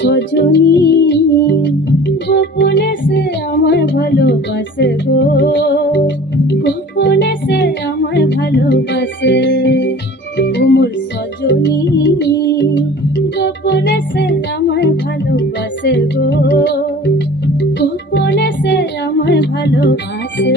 সজনী গোপনে সে আমায় ভালোবাসে গো, গোপনে সে আমায় ভালোবাসে। মোর সজনী গোপনে সে আমায় ভালোবাসে গো, গোপনে সে আমায় ভালোবাসে।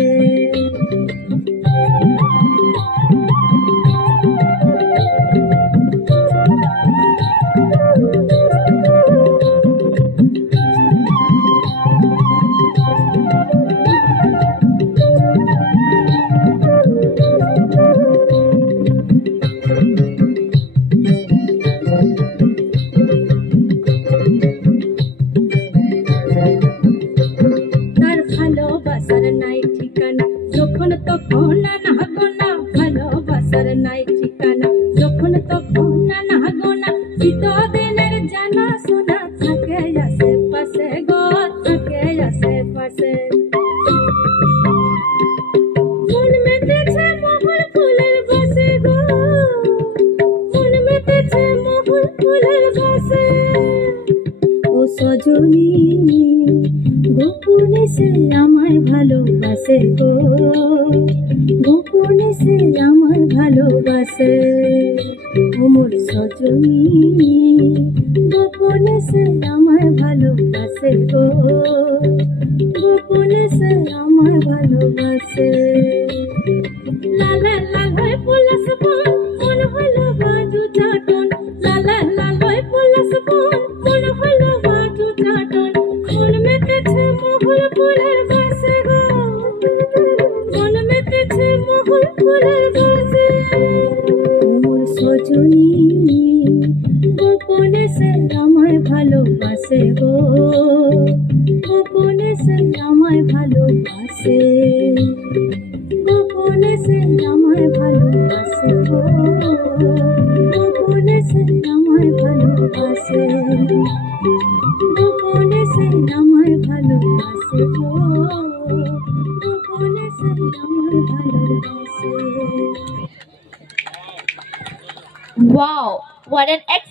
ভালোবাসার নাই ঠিকানা যখন তখন না গোনা, ভালোবাসার নাই ঠিকানা যখন তখন না গোনা। চিতদিনের জানা শোনা থাকে আশেপাশে গো, থাকে আশেপাশে। মন মেতেছে মহুল ফুলের বাসে গো, মন মেতেছে মহুল ফুলের বাসে। ও সজনী গোপনে সে আমায় ভালোবাসে গো, গোপনে সে আমায় ভালোবাসে। মোর সজনী গোপনে সে আমায় ভালোবাসে গো, গোপনে সে আমায় ভালোবাসে। লালা লালায় পলাশ বন মন হলো বাজু চাটন, লালা লালায় পলাশ বন মন হলো বাজু চাটন। মন মেতেছে মহুল ফুলের বাসে গো, মন মেতেছে মহুল ফুলের বাসে। মোর সজনী গোপনে সে আমায় ভালোবাসে গো, গোপনে সে আমায় ভালোবাসে, গোপনে সে আমায় ভালোবাসে গো, গোপনে সে আমায় ভালোবাসে, গোপনে সে আমায় ভালোবাসে গো, গোপনে সে আমায় ভালোবাসে। Wow, what an excellent